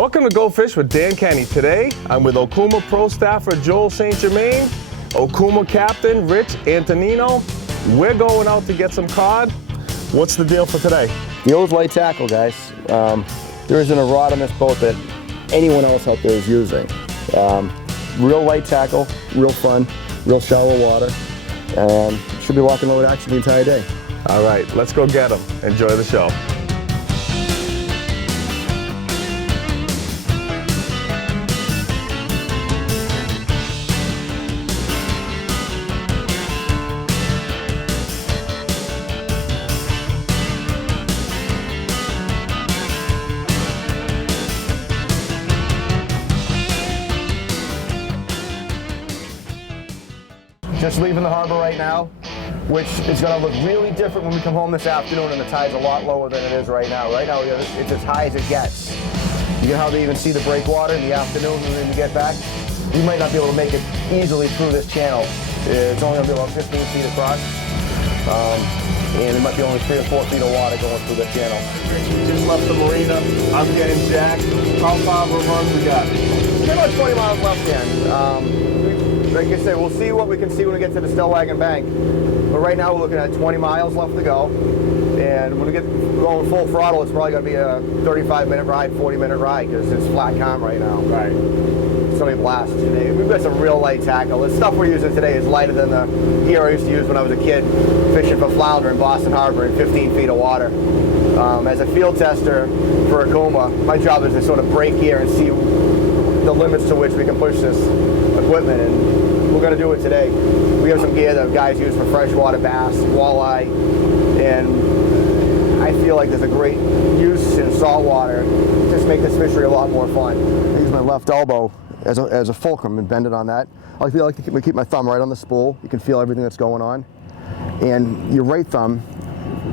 Welcome to Go Fish with Dan Kenney. Today, I'm with Okuma Pro staffer Joel St. Germain, Okuma captain Rich Antonino. We're going out to get some cod. What's the deal for today? The old light tackle, guys. There isn't a rod on this boat that anyone else out there is using. Real light tackle, real fun, real shallow water. Should be lock and load action the entire day. All right, let's go get them. Enjoy the show. Just leaving the harbor right now, which is going to look really different when we come home this afternoon, and the tide's a lot lower than it is right now. Right now, it's as high as it gets. You can hardly even see the breakwater in the afternoon when we get back. You might not be able to make it easily through this channel. It's only going to be about 15 feet across, and it might be only 3 or 4 feet of water going through the channel. Just left the marina. I'm getting jacked. How far of a run we got? Pretty much 20 miles left in. Like I said, we'll see what we can see when we get to the Stellwagen Bank. But right now we're looking at 20 miles left to go. And when we get going full throttle, it's probably going to be a 35-minute ride, 40-minute ride, because it's flat calm right now. Right. It's going to be blast today. We've got some real light tackle. The stuff we're using today is lighter than the gear I used to use when I was a kid fishing for flounder in Boston Harbor in 15 feet of water. As a field tester for Okuma, my job is to sort of break here and see the limits to which we can push this equipment, and we're going to do it today. We have some gear that guys use for freshwater bass, walleye, and I feel like there's a great use in saltwater. Just make this fishery a lot more fun. I use my left elbow as a fulcrum and bend it on that. I like to keep my thumb right on the spool. You can feel everything that's going on. And your right thumb,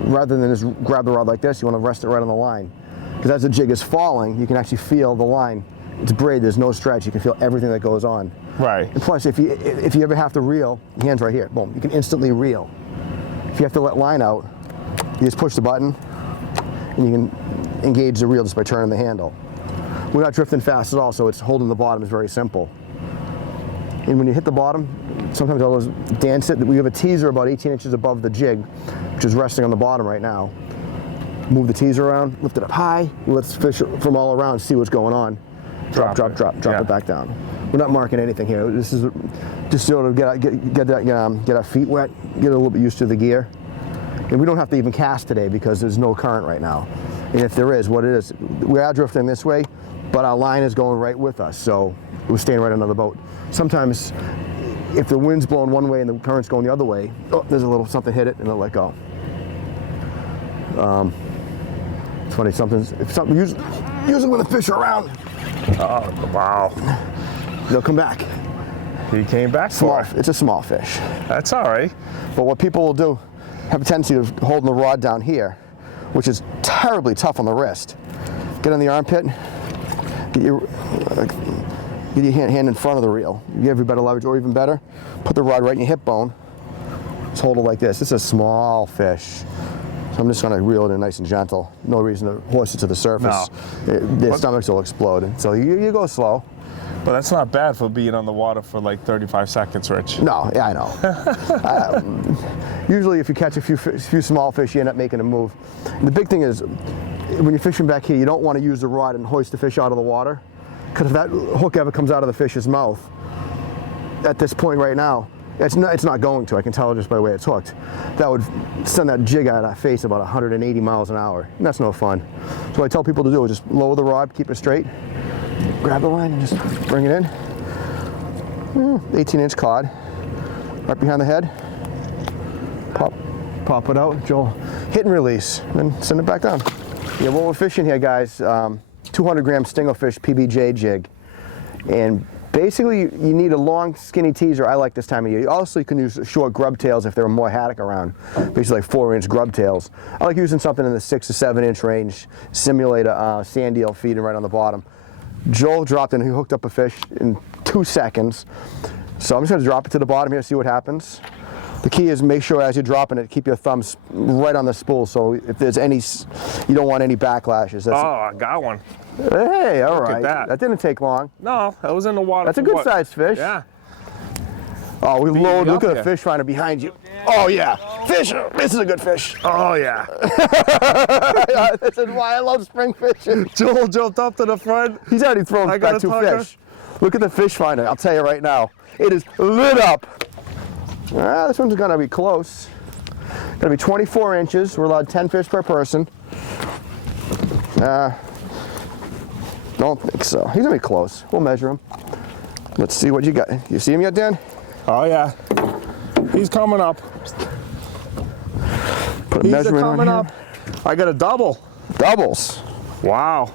rather than just grab the rod like this, you want to rest it right on the line. Because as the jig is falling, you can actually feel the line. It's braid, there's no stretch, you can feel everything that goes on. Right. And plus, if you ever have to reel, hands right here, boom, you can instantly reel. If you have to let line out, you just push the button and you can engage the reel just by turning the handle. We're not drifting fast at all, so it's holding the bottom is very simple. And when you hit the bottom, sometimes I'll just dance it. We have a teaser about 18 inches above the jig, which is resting on the bottom right now. Move the teaser around, lift it up high, let's fish from all around, see what's going on. Drop it back down. We're not marking anything here. This is just sort of get our feet wet, get a little bit used to the gear. And we don't have to even cast today because there's no current right now. And if there is, what it is, we are drifting this way, but our line is going right with us, so we're staying right under the boat. Sometimes, if the wind's blowing one way and the current's going the other way, oh, there's a little something hit it and it'll let go. It's funny, usually when the fish are around, Oh, wow. they'll come back. He came back for it. It's a small fish. That's all right. But what people will do, have a tendency of holding the rod down here, which is terribly tough on the wrist. Get on the armpit, get your hand in front of the reel. You have your better leverage, or even better, put the rod right in your hip bone. Just hold it like this. It's a small fish. I'm just going to reel it in nice and gentle. No reason to hoist it to the surface. No. Their stomachs will explode. So you go slow. But that's not bad for being on the water for like 35 seconds, Rich. No, yeah, I know. Usually if you catch a few small fish, you end up making a move. And the big thing is, when you're fishing back here, you don't want to use the rod and hoist the fish out of the water. Because if that hook ever comes out of the fish's mouth, at this point right now, it's not going to. I can tell just by the way it's hooked. That would send that jig out of our face about 180 miles an hour. And that's no fun. So what I tell people to do is just lower the rod, keep it straight, grab the line and just bring it in. 18-inch cod, right behind the head. Pop it out, Joel, hit and release, and then send it back down. Yeah, what we're fishing here, guys, 200-gram stinglefish PBJ jig. And basically, you need a long, skinny teaser. I like this time of year. Also, you can use short grub tails if there are more haddock around, basically like 4-inch grub tails. I like using something in the 6 to 7-inch range, simulate a sand eel feeding right on the bottom. Joel dropped in, he hooked up a fish in 2 seconds. So I'm just going to drop it to the bottom here, see what happens. The key is make sure as you're dropping it, keep your thumbs right on the spool. So if there's any, you don't want any backlashes. That's, Oh, I got one. hey, all right. that. That didn't take long. No, that was in the water. That's a for good what? sized fish. Yeah. Oh, we load. Look up at the here. fish finder behind you. Oh yeah, fish. This is a good fish. Oh, yeah. This is why I love spring fishing. Joel jumped up to the front. He's already thrown I got back a 2 tucker. fish. Look at the fish finder. I'll tell you right now, it is lit up. This one's gonna be close. Gonna be 24 inches. We're allowed 10 fish per person. Don't think so. He's gonna be close. We'll measure him. Let's see what you got. You see him yet, Dan? Oh, yeah. He's coming up. Put a He's measurement on coming here. up. I got a double. Doubles. Wow.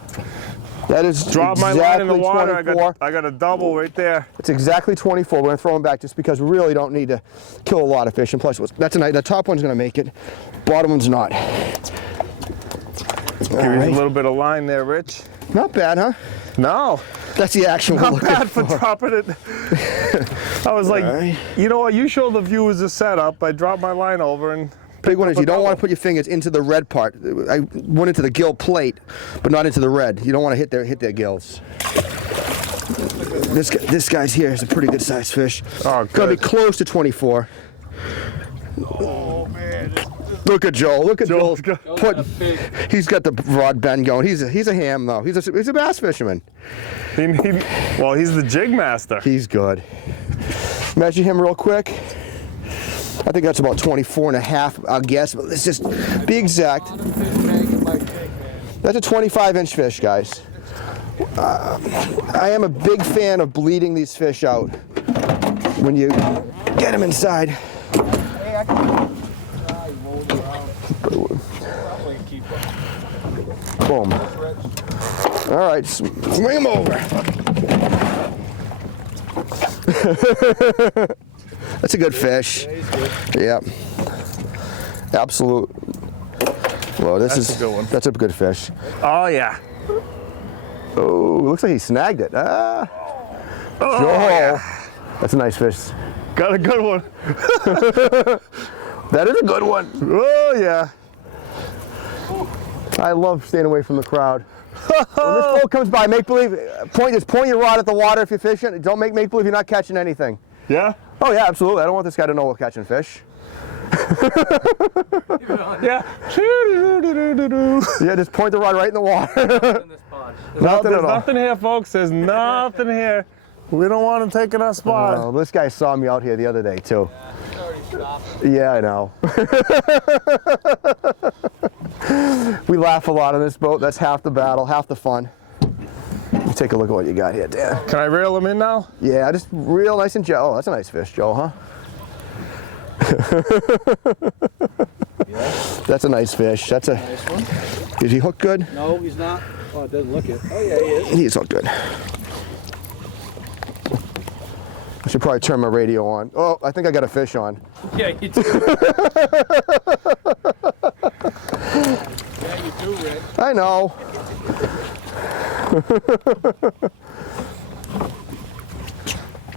That is Drop my exactly line in the water. 24. I got a double right there. It's exactly 24. We're gonna throw them back just because we really don't need to kill a lot of fish. And plus, that's a nice. The top one's gonna make it. Bottom one's not. Give you a little bit of line there, Rich. Not bad, huh? No, That's the action we're not looking bad for for. dropping it. I was like, Alright. you know what? You show the viewers the setup. I dropped my line over and Big one is you don't double. want to put your fingers into the red part. I went into the gill plate, but not into the red. You don't want to hit their gills. This guy's here is a pretty good sized fish. Oh, Gonna be good. close to 24. Oh man, Look at Joel. Look at Joel's Joel. got- He's got the rod bend going. He's a ham though. He's a bass fisherman. well, he's the jig master. He's good. Measure him real quick. I think that's about 24 and a half, I'll guess, but let's just be exact. That's a 25-inch fish, guys. I am a big fan of bleeding these fish out when you get them inside. Boom. All right, swing him over. That's a good fish. Yep. Absolute. Well, That's a good one. That's a good fish. Oh yeah. Oh, looks like he snagged it. Oh, Joel. yeah. That's a nice fish. Got a good one. That is a good one. Oh yeah. I love staying away from the crowd. When this boat comes by, make believe, point your rod at the water if you're fishing. Don't make believe you're not catching anything. Yeah. Oh yeah, absolutely. I don't want this guy to know we're catching fish. Yeah. Yeah, just point the rod right in the water. in this pond. No, Nothing there's at all. nothing here, folks. There's nothing here. We don't want him taking our spot. Oh, this guy saw me out here the other day too. He's already stopped. Yeah, I know. We laugh a lot on this boat. That's half the battle, half the fun. Let's take a look at what you got here, Dan. Can I reel him in now? Yeah, just real nice and gentle. Oh, that's a nice fish, Joe, huh? That's a nice fish. That's a. Nice one. Is he hooked good? No, he's not. Oh, it doesn't look it. Oh yeah, he is. He's hooked good. I should probably turn my radio on. Oh, I think I got a fish on. Yeah, you do. Yeah, you do, Rick. I know.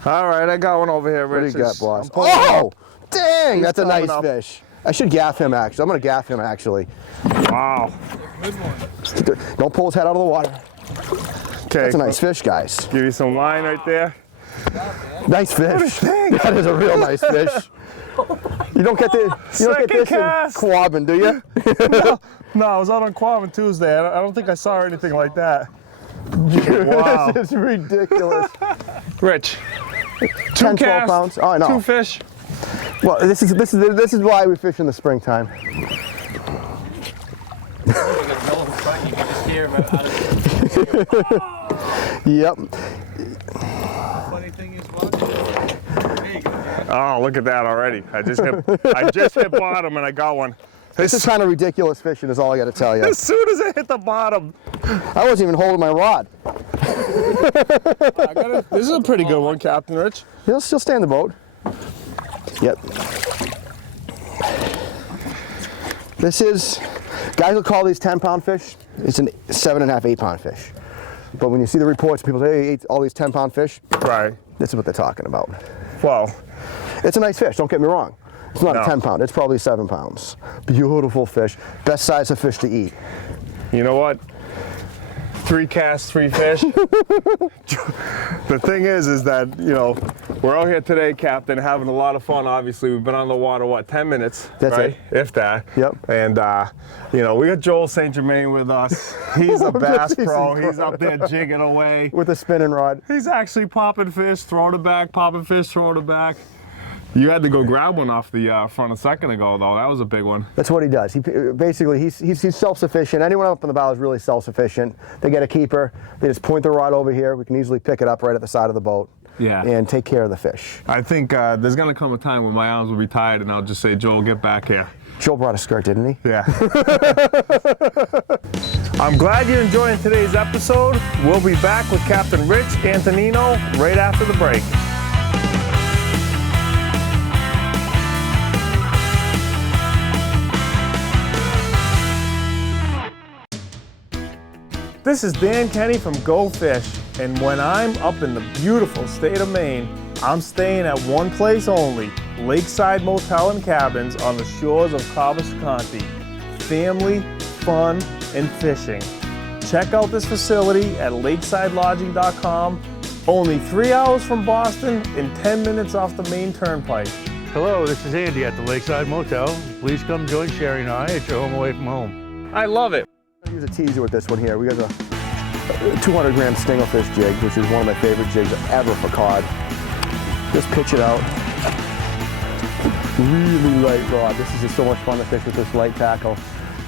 All right, I got one over here, What do Rich. you got, boss? I'm pulling Oh, dang! That's a coming nice up. fish. I should gaff him actually. I'm gonna gaff him actually. up. Wow. Good one. Don't pull his head out of the water. Okay. That's a nice fish, guys. Give you some line right there. Nice fish. That is a real nice fish. You don't get this Second in cast. Quabbin, do you? No, I was out on Quam on Tuesday. I don't think I saw anything like that. Wow. This is ridiculous. Rich. 10, 12 pounds. Oh, I know. 2 fish. Well, this is why we fish in the springtime. Yep. Funny thing is, watch. There you go. Oh, look at that already. I just hit bottom and I got one. This is kind of ridiculous fishing, is all I got to tell you. As soon as it hit the bottom. I wasn't even holding my rod. This is a pretty good one, Captain Rich. He'll still stay in the boat. Yep. This is, guys will call these 10-pound fish. It's an 7.5, 8-pound fish. But when you see the reports, people say, hey, he ate all these 10-pound fish. Right. This is what they're talking about. Well, It's a nice fish, don't get me wrong. It's not No. a 10 pound, it's probably 7 pounds. Beautiful fish. Best size of fish to eat. You know what? 3 casts, 3 fish. The thing is that, you know, we're out here today, Captain, having a lot of fun. Obviously, we've been on the water, what, 10 minutes? That's right? it. If that. Yep. And, you know, we got Joel St. Germain with us. He's a bass pro. He's up there jigging away. With a spinning rod. He's actually popping fish, throwing it back, popping fish, throwing it back. You had to go grab one off the front a second ago, though. That was a big one. That's what he does. He basically he's self-sufficient. Anyone up in the bow is really self-sufficient. They get a keeper. They just point the rod over here. We can easily pick it up right at the side of the boat. Yeah. And take care of the fish. I think there's gonna come a time when my arms will be tired, and I'll just say, Joel, get back here. Joel brought a skirt, didn't he? Yeah. I'm glad you're enjoying today's episode. We'll be back with Captain Rich Antonino right after the break. This is Dan Kenney from GoFish, and when I'm up in the beautiful state of Maine, I'm staying at one place only, Lakeside Motel and Cabins on the shores of Cabo-Scanti. Family, fun, and fishing. Check out this facility at lakesidelodging.com. Only 3 hours from Boston and 10 minutes off the Maine Turnpike. Hello, this is Andy at the Lakeside Motel. Please come join Sherry and I at your home away from home. I love it. I'm gonna use a teaser with this one here. We got a 200-gram stinglefish jig, which is one of my favorite jigs ever for cod. Just pitch it out. Really light rod. This is just so much fun to fish with this light tackle.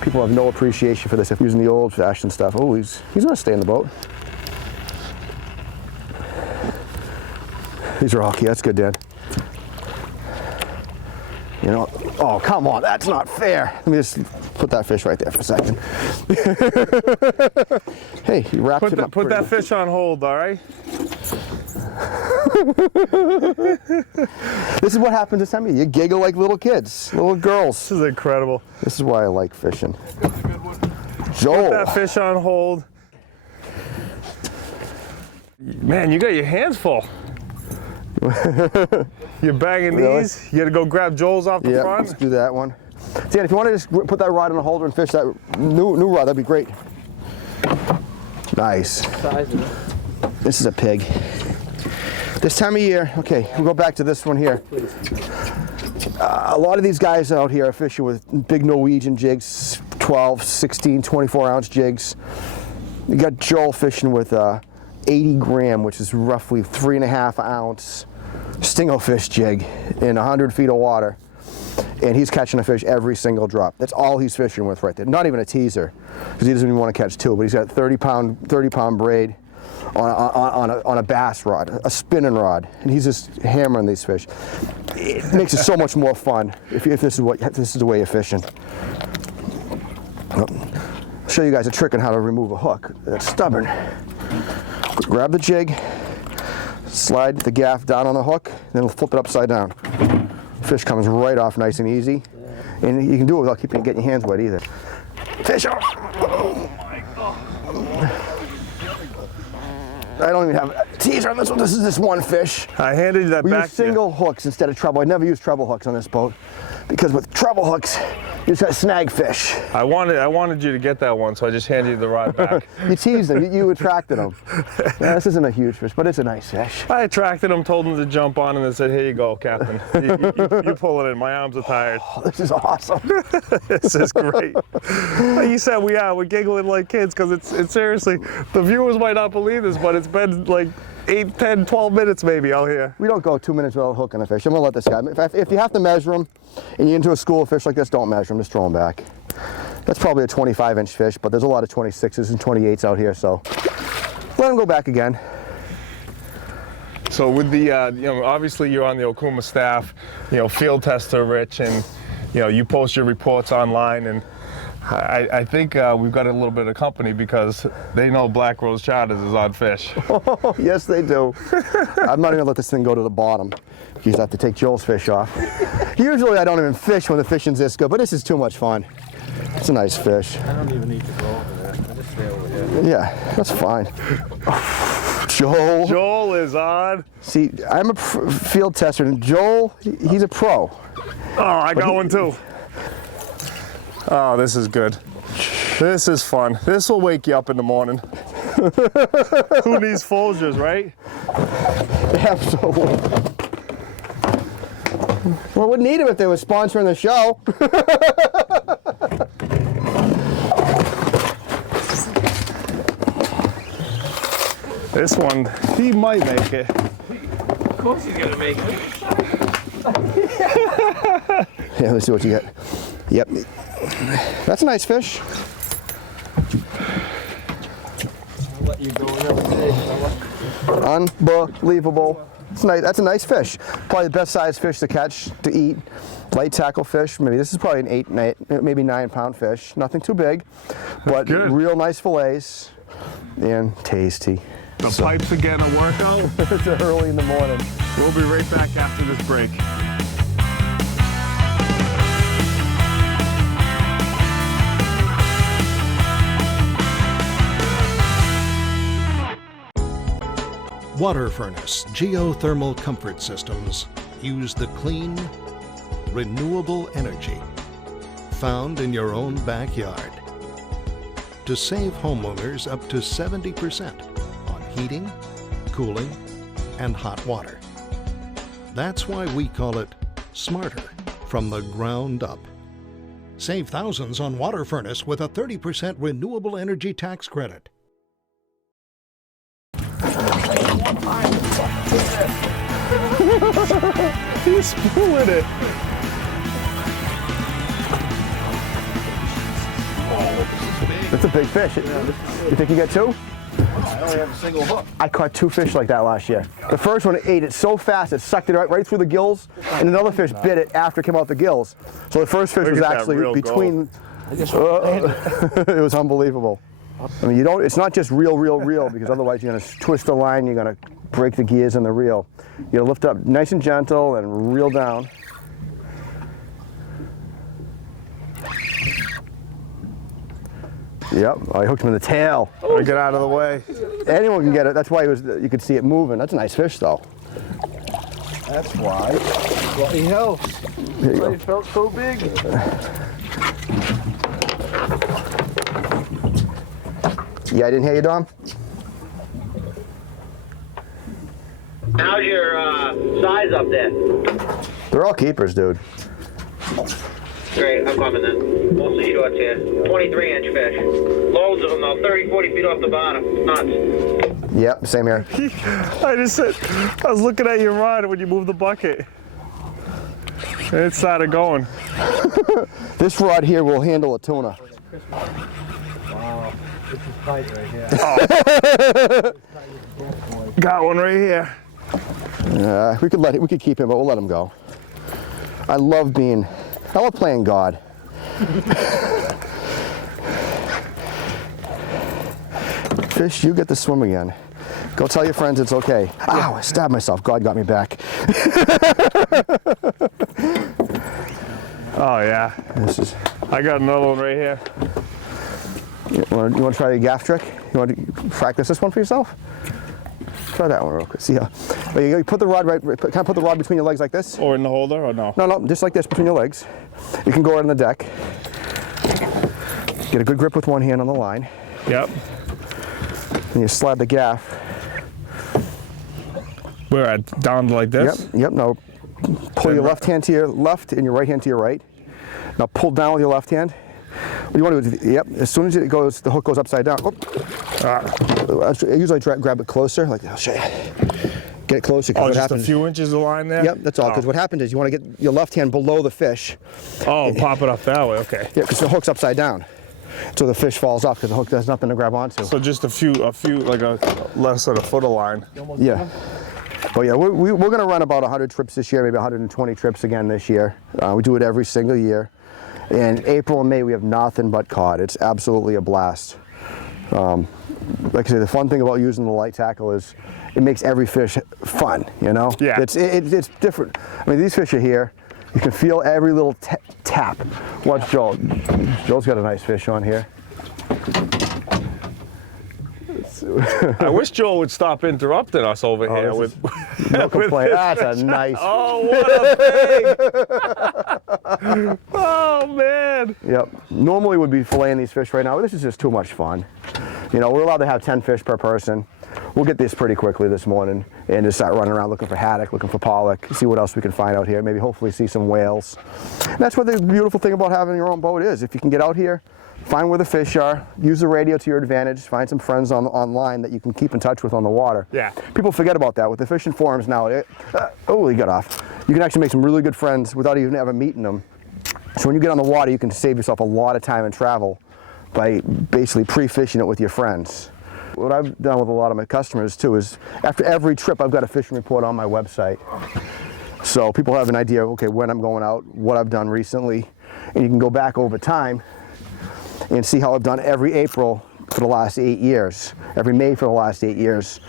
People have no appreciation for this if using the old-fashioned stuff. Oh, he's gonna stay in the boat. He's rocky. That's good, Dan. You know, oh, come on, that's not fair. Let me just put that fish right there for a second. Hey, he wrapped him up. Put that fish on hold, all right? This is what happens this time of year. You giggle like little kids, little girls. This is incredible. This is why I like fishing. Put Joel. that fish on hold. Man, you got your hands full. You're banging Really? these. You gotta go grab Joel's off the Yeah, front. let's do that one. Dan, if you want to just put that rod in the holder and fish that new rod, that'd be great. Nice. This is a pig. This time of year, okay, we'll go back to this one here. A lot of these guys out here are fishing with big Norwegian jigs, 12, 16, 24-ounce jigs. You got Joel fishing with 80 gram, which is roughly 3.5 ounce stinglefish jig in 100 feet of water. And he's catching a fish every single drop. That's all he's fishing with right there. Not even a teaser, because he doesn't even want to catch 2, but he's got 30 pound braid on a bass rod, a spinning rod, and he's just hammering these fish. It makes it so much more fun if this is the way you're fishing. I'll show you guys a trick on how to remove a hook that's stubborn. Grab the jig, slide the gaff down on the hook, then we'll flip it upside down. Fish comes right off nice and easy. And you can do it without getting your hands wet either. Fish off! Oh my God. I don't even have a teaser on this one. This is just one fish. I handed you that We back use single hooks instead of treble. I never use treble hooks on this boat because with treble hooks, you just got snag fish. I wanted you to get that one, so I just handed you the rod back. You teased them. You attracted them. Yeah, this isn't a huge fish, but it's a nice fish. I attracted him, told him to jump on, and then said, "Here you go, Captain. You pull it in. My arms are tired." Oh, this is awesome. This is great. Like you said, we're giggling like kids because it's seriously, the viewers might not believe this, but it's been like 8, 10, 12 minutes maybe out here. We don't go 2 minutes without hooking a fish. I'm gonna let this guy. If you have to measure them and you're into a school of fish like this, don't measure them, just throw them back. That's probably a 25-inch fish, but there's a lot of 26s and 28s out here, so let him go back again. So with the, obviously you're on the Okuma staff, field tester Rich, and you post your reports online, and I think we've got a little bit of company because they know Black Rose Charters is on fish. Oh, yes, they do. I'm not gonna let this thing go to the bottom. You just have to take Joel's fish off. Usually I don't even fish when the fishing's this good, but this is too much fun. It's a nice fish. I don't even need to go over there. I just stay over here. Yeah, that's fine. Joel. Joel is on. See, I'm a field tester, and Joel, he's a pro. Oh, I got one too. Oh, this is good. This is fun. This will wake you up in the morning. Who needs Folgers, right? Absolutely. Well, wouldn't need them if they were sponsoring the show. This one, he might make it. Of course he's gonna make it. Yeah, let's see what you got. Yep. That's a nice fish. I'll let you go another day, fella. Unbelievable. It's nice. That's a nice fish. Probably the best size fish to catch, to eat. Light tackle fish. Maybe this is probably an 8, maybe 9-pound fish. Nothing too big, but good. real nice fillets and tasty. The pipes are getting a workout. It's early in the morning. We'll be right back after this break. Water furnace geothermal comfort systems use the clean, renewable energy found in your own backyard to save homeowners up to 70% on heating, cooling, and hot water. That's why we call it smarter from the ground up. Save thousands on water furnace with a 30% renewable energy tax credit. He's spooling it. That's a big fish. You think you got 2? I only have a single hook. I caught 2 fish like that last year. The first one ate it so fast it sucked it right through the gills, and another fish bit it after it came out the gills. So the first fish Look was at that actually real between. I just It was unbelievable. I mean, you don't. It's not just reel, because otherwise you're gonna twist the line. You're gonna break the gears in the reel. You gotta lift up nice and gentle and reel down. Yep, I hooked him in the tail. Oh, get out of the way. Anyone can get it. That's why it was. You could see it moving. That's a nice fish, though. That's why. Bloody hell. There you go. It felt so big. Yeah, I didn't hear you, Dom. How's your size up there? They're all keepers, dude. Great, I'm coming then. Mostly shorts here. 23-inch fish. Loads of them though, 30, 40 feet off the bottom. Nuts. Yep, same here. I just said, I was looking at your rod when you moved the bucket. And it started going. This rod here will handle a tuna. Wow, this is tight right here. Got one right here. We could keep him, but we'll let him go. I love playing God. Fish, you get to swim again. Go tell your friends it's okay. Ow, I stabbed myself. God got me back. Oh yeah. I got another one right here. You want to try the gaff trick? You want to practice this one for yourself? Try that one real quick. See how? There you go. You put the rod kind of put the rod between your legs like this. Or in the holder, or no? No, just like this between your legs. You can go right on the deck. Get a good grip with one hand on the line. Yep. And you slide the gaff. Where at? Down like this? Yep. Now pull your left hand to your left and your right hand to your right. Now pull down with your left hand. What you want to do? Yep. As soon as it goes, the hook goes upside down. I usually grab it closer. Like I'll show you. Get it closer. Oh, what just happens, a few inches of line there? Yep, that's all. Because what happens is you want to get your left hand below the fish. Oh, pop it up that way, okay. Yeah, because the hook's upside down. So the fish falls off because the hook has nothing to grab onto. So just a few, like a less than a foot of line. Yeah. But yeah, we're going to run about 100 trips this year, maybe 120 trips again this year. We do it every single year. In April and May, we have nothing but cod. It's absolutely a blast. Like I say, the fun thing about using the light tackle is it makes every fish fun, you know? Yeah. It's different. I mean, these fish are here. You can feel every little tap. Watch Joel. Joel's got a nice fish on here. I wish Joel would stop interrupting us over here this with. No complaint. That's a nice. Oh, what a thing! Oh man! Yep. Normally we'd be filleting these fish right now, but this is just too much fun. You know, we're allowed to have 10 fish per person. We'll get this pretty quickly this morning and just start running around looking for haddock, looking for pollock, see what else we can find out here. Maybe hopefully see some whales. And that's what the beautiful thing about having your own boat is. If you can get out here, find where the fish are, use the radio to your advantage, find some friends online that you can keep in touch with on the water. Yeah. People forget about that. With the fishing forums now, oh, he got off. You can actually make some really good friends without even ever meeting them. So when you get on the water, you can save yourself a lot of time and travel by basically pre-fishing it with your friends. What I've done with a lot of my customers too is after every trip I've got a fishing report on my website. So people have an idea of, okay, when I'm going out, what I've done recently, and you can go back over time and see how I've done every April for the last 8 years, every May for the last 8 years.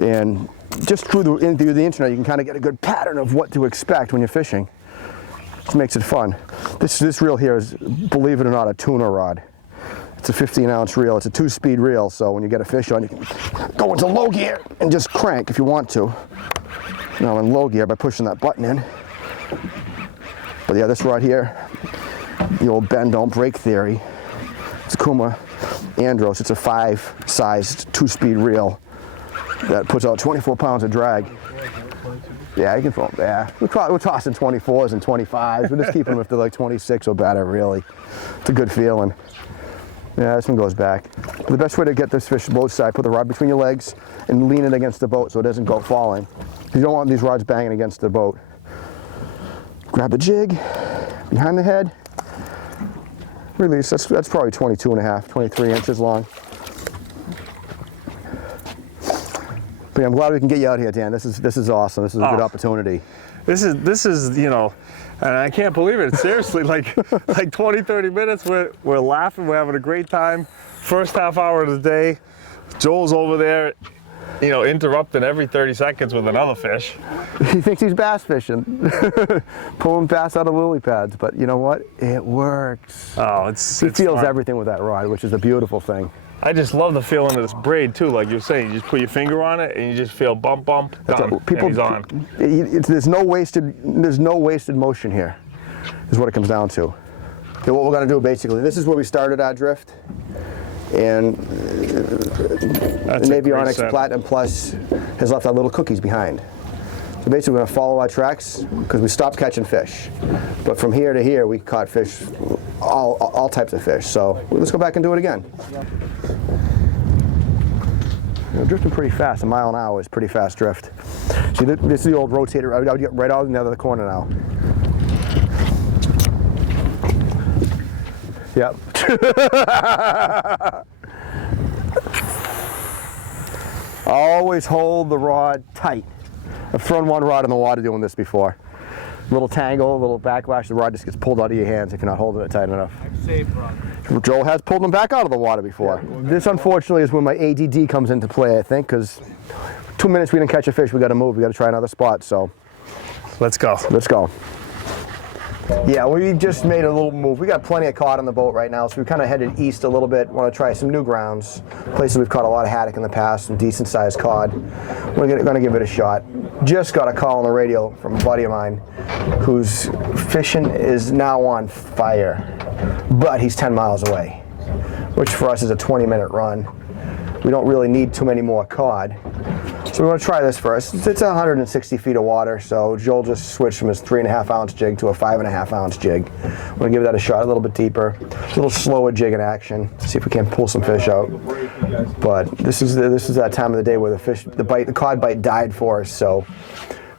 And just through the internet, you can kind of get a good pattern of what to expect when you're fishing, which makes it fun. This reel here is, believe it or not, a tuna rod. It's a 15-ounce reel. It's a 2-speed reel, so when you get a fish on, you can go into low gear and just crank if you want to. Now in low gear by pushing that button in. But yeah, this rod here, the old bend don't break theory. It's a Kuma Andros. It's a 5-sized 2-speed reel that puts out 24 pounds of drag. Yeah, you can throw them. Yeah, we're tossing 24s and 25s. We're just keeping them if they're like 26 or better, really. It's a good feeling. Yeah, this one goes back. The best way to get this fish both sides, put the rod between your legs and lean it against the boat so it doesn't go falling. You don't want these rods banging against the boat. Grab the jig behind the head. Release. That's probably 22 and a half, 23 inches long. But yeah, I'm glad we can get you out here, Dan. This is awesome. This is a good opportunity. This is, you know, and I can't believe it. Seriously, like 20, 30 minutes, we're laughing, we're having a great time. First half hour of the day, Joel's over there, you know, interrupting every 30 seconds with another fish. He thinks he's bass fishing, pulling bass out of lily pads, but you know what? It works. Oh, He feels everything with that rod, which is a beautiful thing. I just love the feeling of this braid too. Like you're saying, you just put your finger on it and you just feel bump, bump, done, and he's on. There's no wasted motion here, is what it comes down to. So what we're going to do basically, this is where we started our drift, and the Navionics Platinum Plus has left our little cookies behind. So basically we're going to follow our tracks because we stopped catching fish. But from here to here we caught fish, all types of fish. So let's go back and do it again. We're drifting pretty fast. A mile an hour is pretty fast drift. See, this is the old rotator. I would get right out in the other corner now. Yep. Always hold the rod tight. I've thrown one rod in the water doing this before. Little tangle, a little backlash, the rod just gets pulled out of your hands if you're not holding it tight enough. Joel has pulled them back out of the water before. This unfortunately is when my ADD comes into play, I think, because 2 minutes we didn't catch a fish, we got to move, we got to try another spot, so. Let's go. Let's go. Yeah, we just made a little move. We got plenty of cod on the boat right now, so we kind of headed east a little bit. Want to try some new grounds, places we've caught a lot of haddock in the past, some decent sized cod. We're going to give it a shot. Just got a call on the radio from a buddy of mine whose fishing is now on fire, but he's 10 miles away, which for us is a 20-minute run. We don't really need too many more cod. So we want to try this first. It's 160 feet of water, so Joel just switched from his 3.5-ounce jig to a 5.5-ounce jig. We're going to give that a shot, a little bit deeper, a little slower jig in action, see if we can pull some fish out. But this is that time of the day where the cod bite died for us, so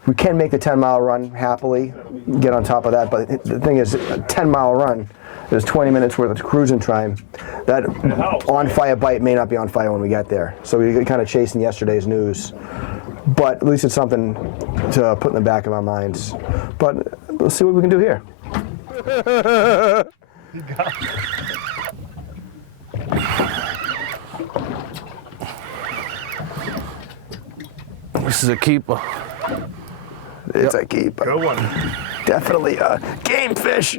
we can make the 10-mile run happily, get on top of that, but the thing is, a 10-mile run, there's 20 minutes worth of cruising time. That on-fire bite may not be on fire when we get there. So we're kind of chasing yesterday's news. But at least it's something to put in the back of our minds. But we'll see what we can do here. This is a keeper. It's a keeper. Good one. Definitely a game fish.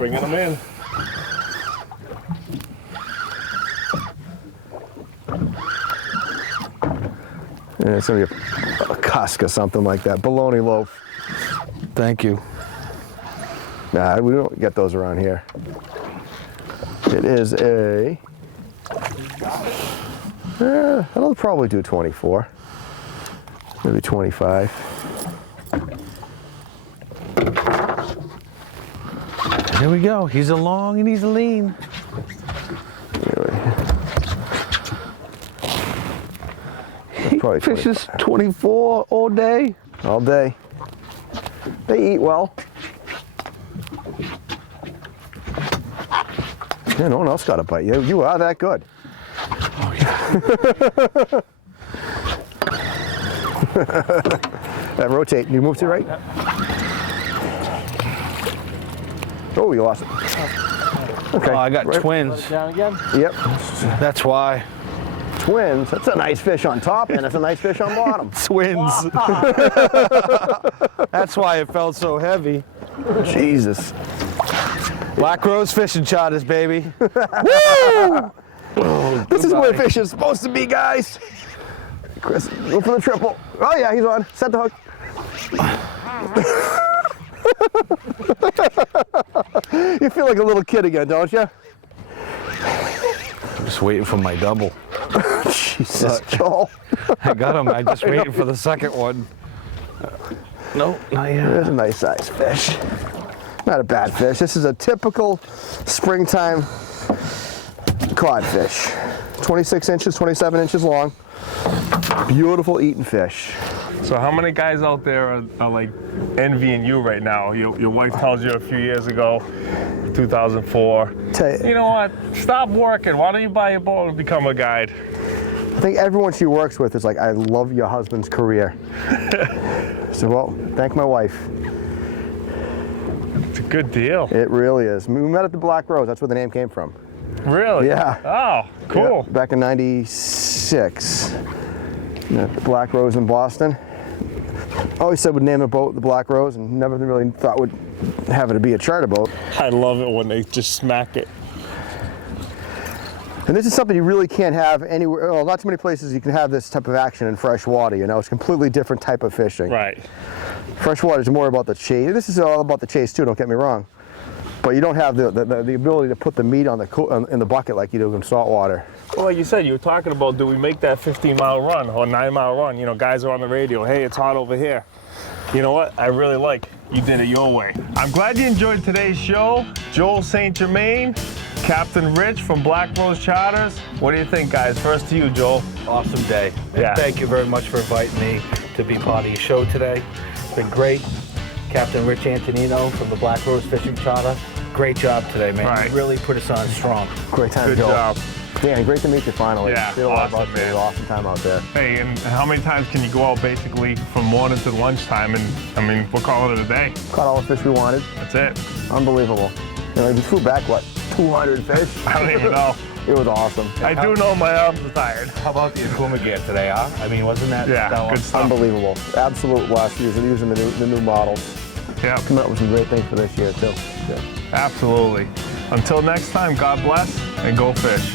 bringing them in. And it's gonna be a cusk or something like that. Bologna loaf. Thank you. Nah, we don't get those around here. It is a, that'll probably do 24. Maybe 25. There we go. He's a long and he's a lean. Probably Fishes 24 all day. all day. They eat well. Yeah, no one else got a bite. You are that good. Oh, yeah. That rotate. You move to the right? Oh, you lost it. Okay. Oh, I got right. twins. Down again? Yep. That's why. Twins. That's a nice fish on top and it's a nice fish on bottom. Twins. That's why it felt so heavy. Jesus. Black Rose fishing charters, baby. Woo! This is where fish is supposed to be, guys. Chris, go for the triple. Oh yeah, he's on. Set the hook. You feel like a little kid again, don't you? I'm just waiting for my double. Jesus, Joel. I got him. I'm just waiting for the second one. Nope, not yet. There's a nice size fish. Not a bad fish. This is a typical springtime codfish. 26 inches, 27 inches long. Beautiful eating fish. So how many guys out there are like envying you right now? Your wife tells you a few years ago, 2004, you know what, stop working. Why don't you buy a boat and become a guide? I think everyone she works with is like, I love your husband's career. So, well, thank my wife. It's a good deal. It really is. We met at the Black Rose. That's where the name came from. Really? Yeah. Oh, cool. Yeah, back in '96. Yeah, the Black Rose in Boston. Always said we'd name a boat the Black Rose and never really thought we'd have it to be a charter boat. I love it when they just smack it. And this is something you really can't have anywhere, well, not too many places you can have this type of action in fresh water, you know, it's a completely different type of fishing. Right. Freshwater is more about the chase. This is all about the chase too, don't get me wrong. But you don't have the ability to put the meat on in the bucket like you do in saltwater. Well, like you said, you were talking about, do we make that 15-mile run or 9-mile run? You know, guys are on the radio, hey, it's hot over here. You know what? I really like you did it your way. I'm glad you enjoyed today's show. Joel St. Germain, Captain Rich from Black Rose Charters. What do you think, guys? First to you, Joel. Awesome day. Yeah. Thank you very much for inviting me to be part of your show today. It's been great. Captain Rich Antonino from the Black Rose Fishing Charter. Great job today, man. Right. You really put us on strong. Great time, Good Joel. job. Dan, great to meet you finally. Yeah, Feel a lot awesome, about man. it. Awesome time out there. Hey, and how many times can you go out basically from morning to lunchtime? And I mean, we're calling it a day. Caught all the fish we wanted. That's it. Unbelievable. You know, we flew back, what, 200 fish? I don't even know. It was awesome. I do know my arms are tired. How about the Akuma gear today, huh? I mean, wasn't that Yeah, that good stuff. Unbelievable. Absolute last year's. They're using the new models. Yeah, Coming up with some great things for this year, too. Yeah. absolutely. Until next time, God bless and go fish.